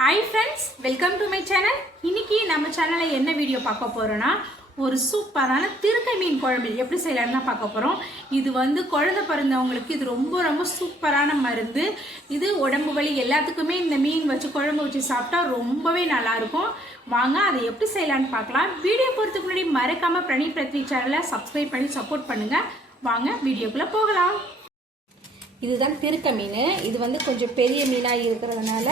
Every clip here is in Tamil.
Hi friends welcome to my channel இன்னைக்கு நம்ம சேனலில் என்ன வீடியோ பார்க்க போகிறோன்னா ஒரு சூப்பரான திருக்கை மீன் குழம்பு எப்படி செய்யலாம்னு தான் பார்க்க போகிறோம் இது வந்து குழந்தை பிறந்தவங்களுக்கு இது ரொம்ப ரொம்ப சூப்பரான மருந்து. இது உடம்பு வலி எல்லாத்துக்குமே இந்த மீன் வச்சு குழம்பு வச்சு சாப்பிட்டா ரொம்பவே நல்லாயிருக்கும். வாங்க அதை எப்படி செய்யலான்னு பார்க்கலாம். வீடியோ போகிறதுக்கு முன்னாடி மறக்காமல் பிரணி பிரத்வி சேனலை சப்ஸ்கிரைப் பண்ணி சப்போர்ட் பண்ணுங்கள் வாங்க வீடியோக்குள்ளே போகலாம். இதுதான் திருக்க மீன். இது வந்து கொஞ்சம் பெரிய மீனாக இருக்கிறதுனால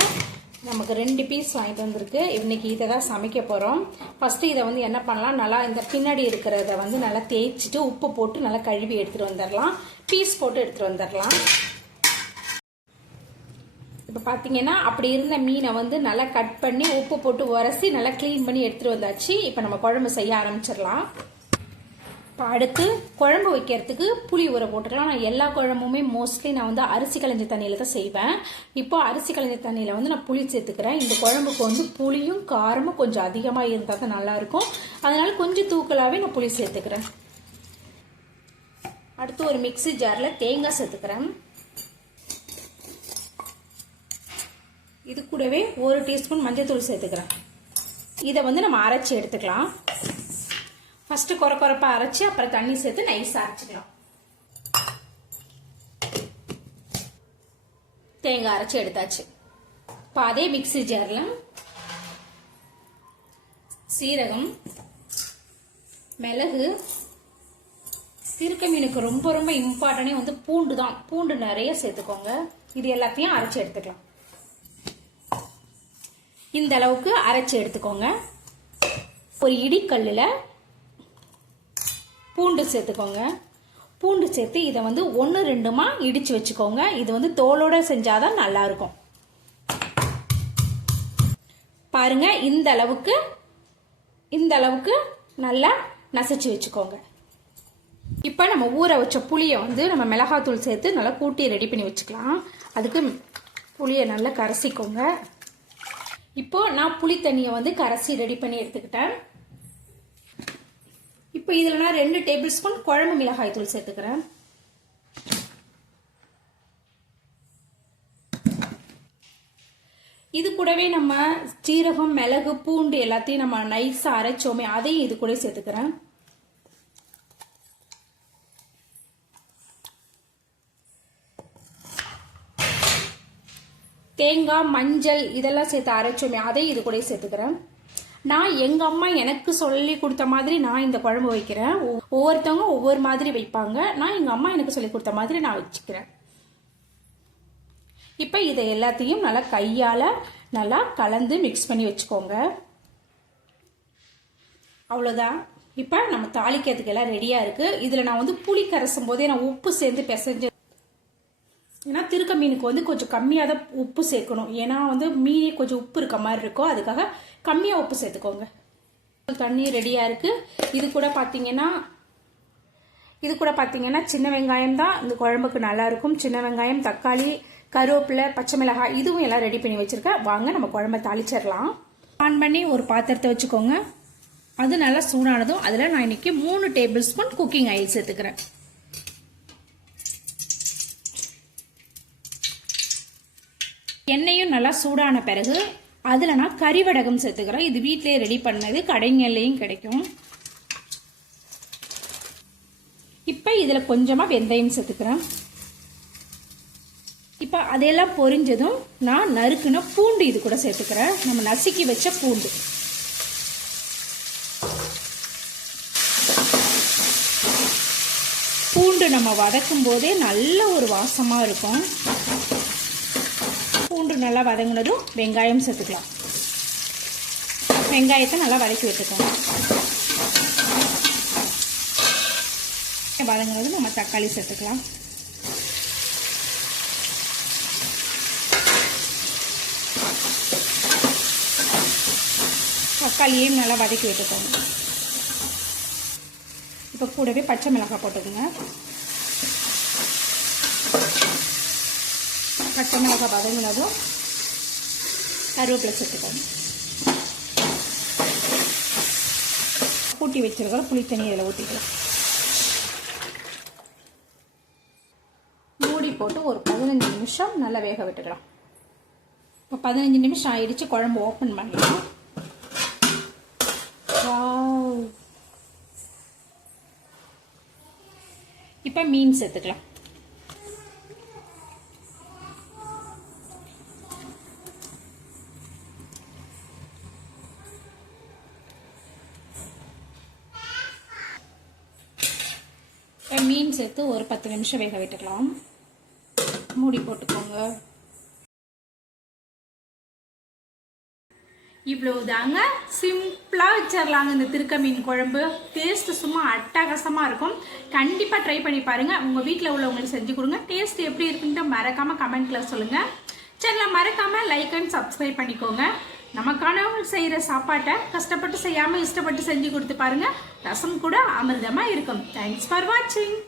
நமக்கு ரெண்டு பீஸ் வாங்கிட்டு வந்திருக்கு. இன்னைக்கு இதை தான் சமைக்க போகிறோம் ஃபஸ்ட்டு இதை வந்து என்ன பண்ணலாம்? நல்லா இந்த பின்னாடி இருக்கிறத வந்து நல்லா தேய்ச்சிட்டு உப்பு போட்டு நல்லா கழுவி எடுத்துகிட்டு வந்துடலாம் பீஸ் போட்டு எடுத்துகிட்டு வந்துடலாம் இப்போ பார்த்தீங்கன்னா அப்படி இருந்த மீனை வந்து நல்லா கட் பண்ணி உப்பு போட்டு உரசி நல்லா க்ளீன் பண்ணி எடுத்துகிட்டு வந்தாச்சு. இப்போ நம்ம குழம்பு செய்ய ஆரம்பிச்சிடலாம் இப்போ அடுத்து குழம்பு வைக்கிறதுக்கு புளி ஊற போட்டுக்கலாம். நான் எல்லா குழம்புமே மோஸ்ட்லி நான் வந்து அரிசி களைஞ்ச தண்ணியில் தான் செய்வேன். இப்போ அரிசி களைஞ்ச தண்ணியில் வந்து நான் புளி சேர்த்துக்கிறேன். இந்த குழம்புக்கு வந்து புளியும் காரமும் கொஞ்சம் அதிகமாக இருந்தால் தான் நல்லாயிருக்கும். அதனால் கொஞ்சம் தூக்கலாகவே நான் புளி சேர்த்துக்கிறேன். அடுத்து ஒரு மிக்சி ஜாரில் தேங்காய் சேர்த்துக்கிறேன். இது கூடவே ஒரு டீஸ்பூன் மஞ்சள் தூள் சேர்த்துக்கிறேன். இதை வந்து நம்ம அரைச்சி எடுத்துக்கலாம். ஃபஸ்ட்டு குறை குறைப்பாக அரைச்சி அப்புறம் தண்ணி சேர்த்து நைஸாக அரைச்சிக்கலாம். தேங்காய் அரைச்சி எடுத்தாச்சு. இப்போ அதே மிக்சி ஜாரில் சீரகம் மிளகு. சிறுக்க மீனுக்கு ரொம்ப ரொம்ப இம்பார்ட்டனே வந்து பூண்டு தான். பூண்டு நிறைய சேர்த்துக்கோங்க. இது எல்லாத்தையும் அரைச்சி எடுத்துக்கலாம். இந்த அளவுக்கு அரைச்சி எடுத்துக்கோங்க. ஒரு இடிக்கல்லில் பூண்டு சேர்த்துக்கோங்க. பூண்டு சேர்த்து இதை வந்து ஒன்று ரெண்டுமா இடித்து வச்சுக்கோங்க. இது வந்து தோலோடு செஞ்சாதான் நல்லா இருக்கும் பாருங்க இந்த அளவுக்கு இந்த அளவுக்கு நல்லா நசைச்சு வச்சுக்கோங்க. இப்போ நம்ம ஊற வச்ச புளியை வந்து நம்ம மிளகாத்தூள் சேர்த்து நல்லா கூட்டி ரெடி பண்ணி வச்சுக்கலாம். அதுக்கு புளியை நல்லா கரைசிக்கோங்க. இப்போ நான் புளி தண்ணியை வந்து கரைசி ரெடி பண்ணி எடுத்துக்கிட்டேன். இப்போ இதில் நான் ரெண்டு டேபிள் ஸ்பூன் குழம்பு மிளகாய் தூள் சேர்த்துக்கிறேன். இது கூடவே நம்ம சீரகம் மிளகு பூண்டு எல்லாத்தையும் நம்ம நைஸாக அரைச்சோமே அதையும் இது கூட சேர்த்துக்கிறேன். தேங்காய் மஞ்சள் இதெல்லாம் சேர்த்து அரைச்சோமே அதையும் இது கூட சேர்த்துக்கிறேன். நான் எங்க அம்மா எனக்கு சொல்லி கொடுத்த மாதிரி நான் இந்த குழம்பு வைக்கிறேன். ஒவ்வொருத்தவங்க ஒவ்வொரு மாதிரி வைப்பாங்க. நான் எங்க அம்மா எனக்கு சொல்லி கொடுத்த மாதிரி நான் வச்சுக்கிறேன். இப்போ இதை எல்லாத்தையும் நல்லா கையால் நல்லா கலந்து மிக்ஸ் பண்ணி வச்சுக்கோங்க. அவ்வளோதான் இப்போ நம்ம தாளிக்கிறதுக்கு எல்லாம் ரெடியாக இருக்குது இதில் நான் வந்து புளி கரைசும் போதே நான் உப்பு சேர்ந்து பிசைஞ்சு ஏன்னா திருக்க மீனுக்கு வந்து கொஞ்சம் கம்மியாக தான் உப்பு சேர்க்கணும். ஏன்னா வந்து மீனே கொஞ்சம் உப்பு இருக்க மாதிரி இருக்கும் அதுக்காக கம்மியாக உப்பு சேர்த்துக்கோங்க. தண்ணி ரெடியாக இருக்குது இது கூட பார்த்தீங்கன்னா இது கூட பார்த்தீங்கன்னா சின்ன வெங்காயம் தான். இந்த குழம்புக்கு நல்லாயிருக்கும் சின்ன வெங்காயம் தக்காளி கருவேப்பிலை பச்சை மிளகாய் இதுவும் எல்லாம் ரெடி பண்ணி வச்சுருக்கேன். வாங்க நம்ம குழம்ப தாளிச்சிடலாம். ஆன் பண்ணி ஒரு பாத்திரத்தை வச்சுக்கோங்க. அது நல்லா சூடானதும் அதில் நான் இன்றைக்கி மூணு டேபிள் ஸ்பூன் குக்கிங் ஆயில் சேர்த்துக்கிறேன். எண்ணெயும் நல்லா சூடான பிறகு அதில் நான் கறிவடகம் சேர்த்துக்கிறேன். இது வீட்டிலே ரெடி பண்ணது. கடைங்கள்லேயும் கிடைக்கும். இப்போ இதில் கொஞ்சமாக வெந்தயம் சேர்த்துக்கிறேன். இப்போ அதெல்லாம் பொரிஞ்சதும் நான் நறுக்குன பூண்டு இது கூட சேர்த்துக்கிறேன். நம்ம நசுக்கி வச்ச பூண்டு. பூண்டு நம்ம வதக்கும் போதே நல்ல ஒரு வாசமாக இருக்கும். பூண்டு நல்லா வதங்கினதும் வெங்காயம் சேர்த்துக்கலாம். வெங்காயத்தை நல்லா வதக்கி விட்டுக்கோங்க. வதங்கினதும் நம்ம தக்காளி சேர்த்துக்கலாம். தக்காளியையும் நல்லா வதக்கி விட்டுக்கோங்க. இப்போ கூடவே பச்சை மிளகாய் போட்டுக்கோங்க. பச்சை மிளகாய் வதங்கினதும் கருவேப்பிலை சேர்த்துக்கோங்க கூட்டி வச்சிருக்கிற புளி தண்ணி இதில் ஊற்றிக்கலாம் மூடி போட்டு ஒரு பதினஞ்சு நிமிஷம் நல்லா வேக விட்டுக்கலாம். இப்போ பதினஞ்சு நிமிஷம் ஆயிடுச்சு குழம்பு ஓப்பன் பண்ணலாம் இப்போ மீன் சேர்த்துக்கலாம் மீன் சேர்த்து ஒரு பத்து நிமிஷம் வேக விட்டுக்கலாம். மூடி போட்டுக்கோங்க. இவ்வளவு தாங்க சிம்பிளாக வச்சிடலாங்க இந்த திருக்க மீன் குழம்பு. டேஸ்ட் சும்மா அட்டகாசமாக இருக்கும். கண்டிப்பாக ட்ரை பண்ணி பாருங்கள் உங்கள் வீட்டில் உள்ளவங்களுக்கு செஞ்சு கொடுங்க. டேஸ்ட் எப்படி இருக்குன்ட்டு மறக்காமல் கமெண்ட்டில் சொல்லுங்கள் சேனலை மறக்காமல் லைக் அண்ட் சப்ஸ்கிரைப் பண்ணிக்கோங்க. நமக்கானவங்க செய்கிற சாப்பாட்டை கஷ்டப்பட்டு செய்யாமல் இஷ்டப்பட்டு செஞ்சு கொடுத்து பாருங்கள் ரசம் கூட அமிர்தமாக இருக்கும். தேங்க்ஸ் ஃபார் வாட்சிங்